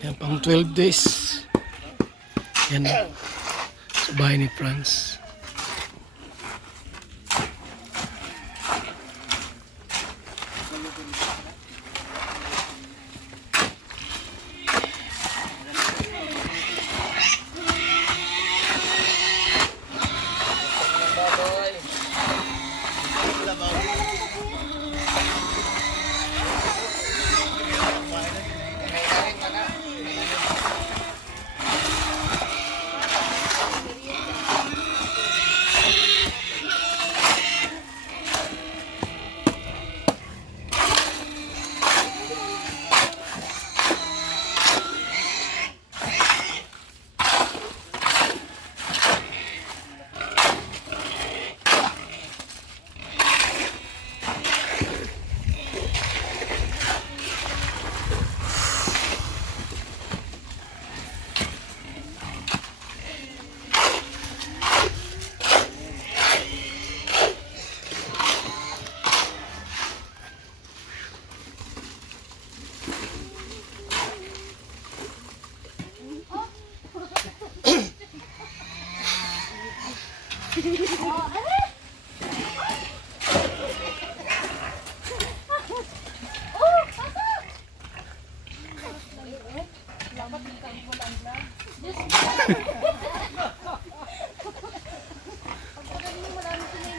Yan, pang 12 days. Yan, sa bahay ni Franz.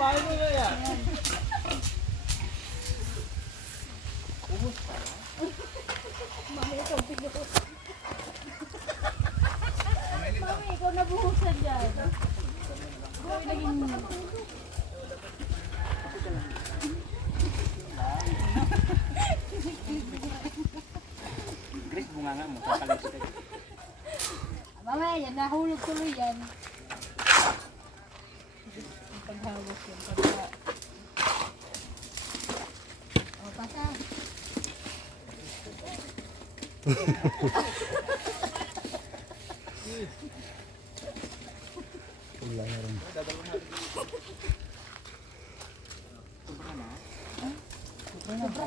Paano na yan? Mami, ikaw nabuhusan dyan. Gawin naging... Grace, bunga nga mo. Kakalit ka. Mamaya yan, nahulog tuloy yan. Paghawak yan, pagka... O, pasa.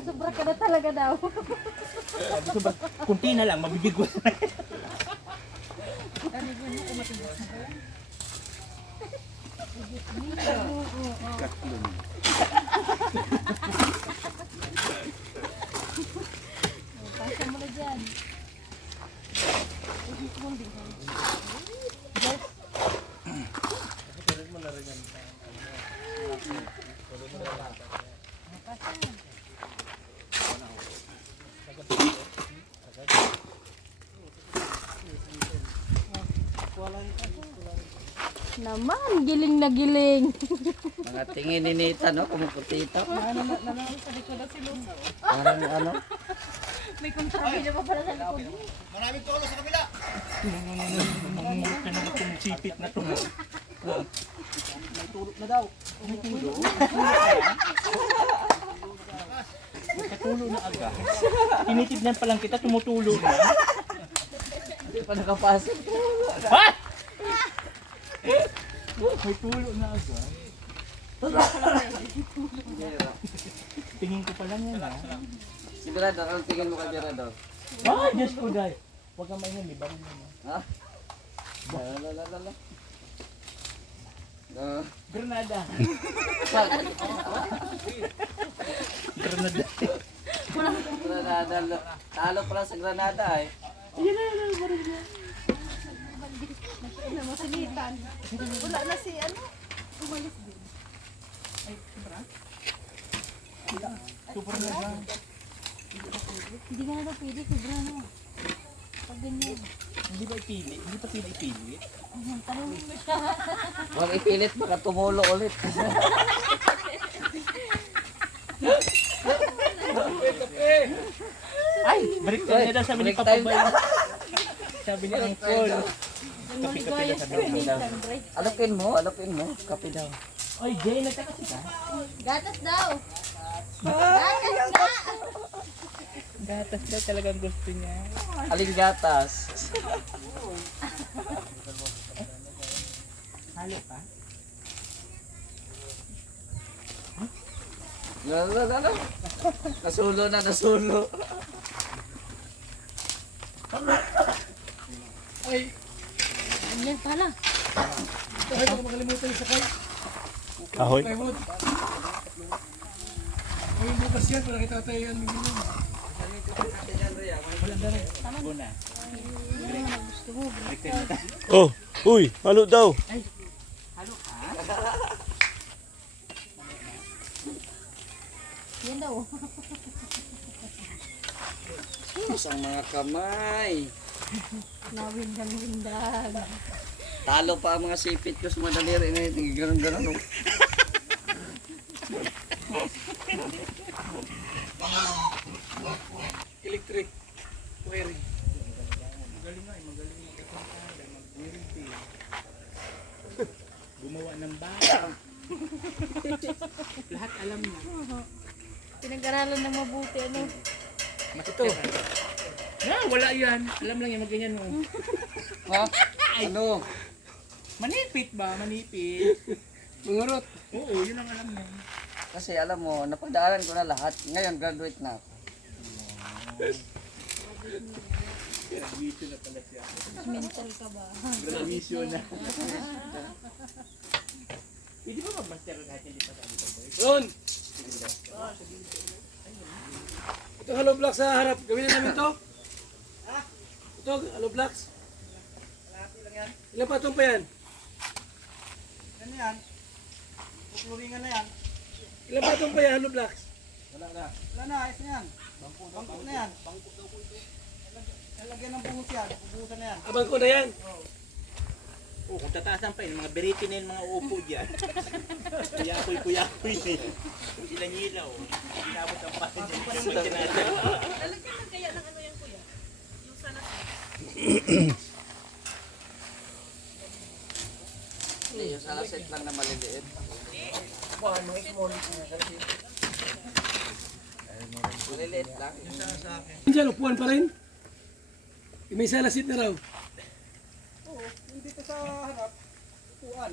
Sobra ka na talaga daw. Kunti na lang, mabibigwas na. Pasa mo na dyan. Naman, giling na giling. Mga tingin ni Nita, no? Kumukutita. Parang ano? May kontrabida pa pala sa likod. Maraming tolo sa kabila. Mamumulot ka naman itong sipit na ito. May tulog na daw. May tulog? Nakatulo na agad. Tinitignan pa lang kita, tumutulo na. Hindi pa nakapasok. Ha? May tulo na agad. Tingin ko pa lang yan ha. Sigurado, ang tingin mo ka Gerardo? Ah, Diyos ko dahil. Huwag kang maingay, may baril mo. Ha? Lalalala. Granada. Granada. Granada. Talo pala sa Granada eh. Ano, masilitan. Wala na si ano. Umalis din. Super na ba? Hindi ka na daw pwede, sobra na. Pag ganyan. Hindi ba ipili? Hindi pa pili ipili? Tanongin mo siya. Huwag ipilit, baka tumulo ulit. Ay! Balik tayo na daw sabi ni Papa Boy. Sabi ni Uncle. Kapi-kapi na sabi ni Uncle. Alapin mo. Kape daw. Oy, Jay, nagkakasi ka? Gatas daw. Gatas na. Gatas daw talagang gusto niya. Aling gatas. Halo pa? Nasulo na. Ay, Yan pala. ay, baka makalimutan yung sakay. Kahoy. Plywood. Ay, bukas yan, para kita tayo yan. Una. Gusto mo. Oh, uy, halo daw. Yan daw. Sus, ang mga kamay. Nawindan-windan. Talo pa ang mga sipit ko sa mga daliri na ito. Ganun-ganun. Oh. Electric. Wiring. Gumawa ng bahay. Lahat alam na. Pinag-aralan na mabuti. Ano? Ito. Wala yan. Alam lang yan, magganyan mo. Ha? Ano? Manipit ba? Manipit. Mangurot. Oo, yun ang alam niya. Kasi alam mo, napagdaanan ko na lahat. Ngayon, graduate na ako. Graduation na pala siya. Mental ka ba? Graduation na. Pwede ba mag-master natin dito sa dito, boy? Ron! Ito hollow blocks sa harap. Gawin na namin to. Ito, hollow blocks. Ilan pa itong pa yan? Ano yan? Pukluringan na yan. Ilan pa itong pa yan, hollow blocks? Wala na, ayos na yan. Bangko na yan. Lalagyan ng buhos yan. Buhusan na yan. Abang ko na yan. Oh, kung tataasan pa yun, mga beriti na yung mga upo dyan. Kuyakoy eh. Sila nyilaw. Inabot ang pati dyan. Lalagyan lang kaya ng ano yan, kuya? Yung sana. Hindi, yung salaset lang na maliliit. Maliliit lang. Diyan, upuan pa rin. May salasit na raw. Oo, yung dito sa harap, upuan.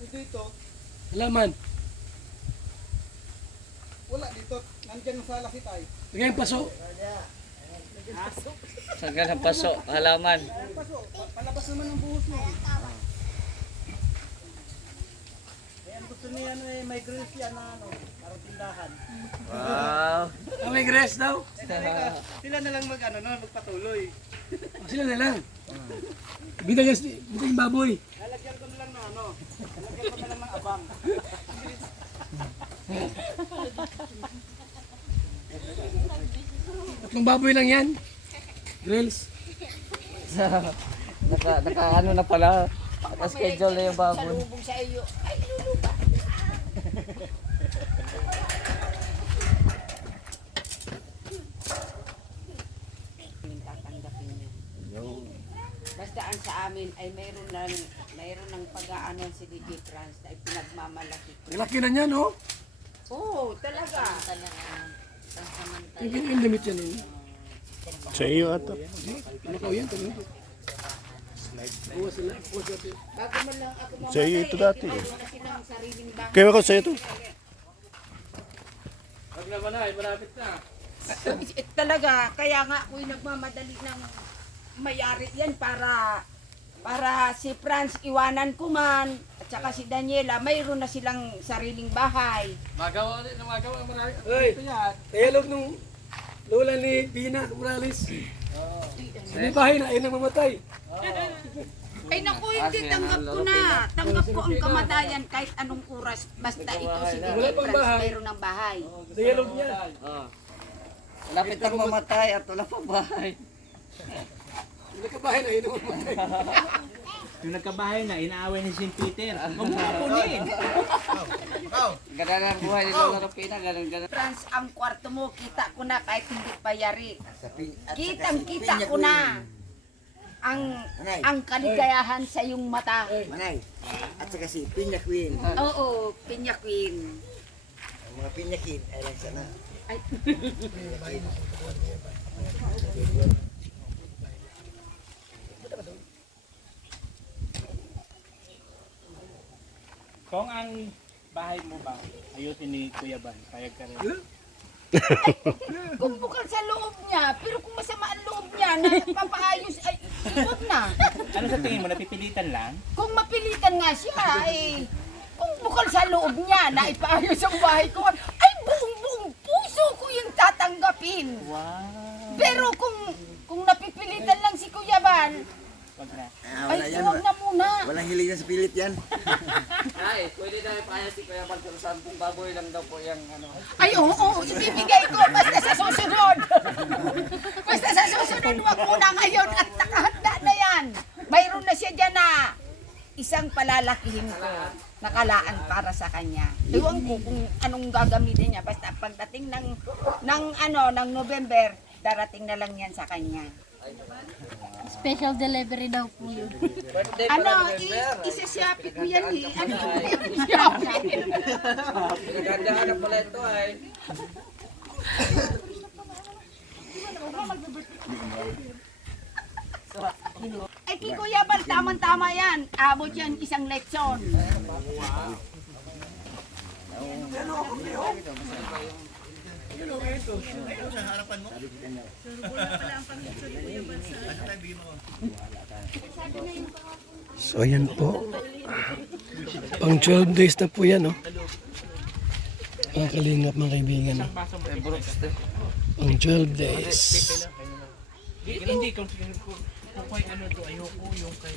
Yung dito, Halaman. wala dito. Nandyan sa lasitay. Lagay ang paso. Sanggal ang paso, halaman. Paso, palabas naman ang buhos mo. Ayan, gusto niya may grills yan na parang tindahan. Wow. Ah, may grass daw. Sila na lang magpatuloy. Sila na lang. Bintang yung baboy. Lalagyan ko na lang na lalagyan ko na lang ng abang. Tatlong baboy lang yan. Grills. Naka ano na pala. Naka-schedule na yung babon. Salubog sa iyo. Tatanggapin niya. Basta ang sa amin ay mayroon ng pag-aanon si DJ Franz na pinagmamalaki ko. Ang laki na niyan, oh. Oo, talaga. Yung limit yan, eh. Sa iyo ato. Pinakaw yan, tanong ko. Buwas sila. Buwas natin. Bago man lang ako mamatay, Sa iyo ito dati. mayroon na silang sariling bahay. Kaya ako sa iyo to. Pag naman na, malapit na. Talaga, kaya nga ako'y nagmamadali ng mayari yan para si Franz iwanan ko man at saka si Daniela mayroon na silang sariling bahay. Magawa ulit na magawa. Marami. Ay, dialog nung lola ni Bina Morales. May bahay na, ayun ang mamatay. Ay naku, hindi tanggap ko na. Tanggap ko ang kamatayan kahit anong oras. Basta ito si Wala DJ pang Franz bahay. mayroon ng bahay. Dialog niya. Lapit ang mamatay at wala pang bahay. Yung nagkabahay na, ayun ang mamatay. Yung nagkabahay na, inaaway ni St. Peter. Huwag mo kukunin. Ganun ang buhay ni Lola Rapina. Ganun. Franz, ang kwarto mo, kita ko na kahit hindi pa yari. Kitang-kita ko na ang kaligayahan sa iyong mata. Manay, at saka si Pinya Queen. Oo, Pinya Queen. Ang mga Pinya Queen ay lang sana. Kung ang bahay mo ba, ayusin ni Kuya Ban, payag ka rin. Kung bukal sa loob niya, pero kung masama ang loob niya na nagpapaayos, ay, huwag na. Ano sa tingin mo, napipilitan lang? Kung mapilitan nga siya, ay, kung bukal sa loob niya na ipaayos ang bahay ko, ay buong puso ko yung tatanggapin. Wow. Pero kung napipilitan lang si Kuya Bal, Wag na. Wala ay yan. huwag na muna. Walang hilig na sa pilit yan. Ay, pwede na ipaya si Kuya Bal, pero 10 baboy lang daw po yung ano. Ay, oo, ibibigay ko basta sa susunod. Basta sa susunod, wag muna ngayon at nakahanda na yan. Mayroon na siya dyan na isang palalakihin ko, nakalaan para sa kanya. Ewan ko kung anong gagamitin niya. Basta pagdating ng November, darating na lang yan sa kanya. Special delivery daw po yun. Birthday Ano, pala November. isasyapi ko yan eh. Ano yung isasyapi? Nagandaan na pala ito ay. Ay, kay Kuya Bal, tamang-tama yan. Abot yan isang leksyon. So ayan po. Pang 12 days na po yan, no? Mga kalingap, mga kaibigan. No? Pang 12 days. Hindi, kung kay ano to, ayoko yung kay...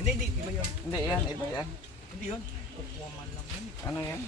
Hindi, iba yun. Hindi yan, iba yan. Hindi yun. Kukuha man lang yun. Ano yan?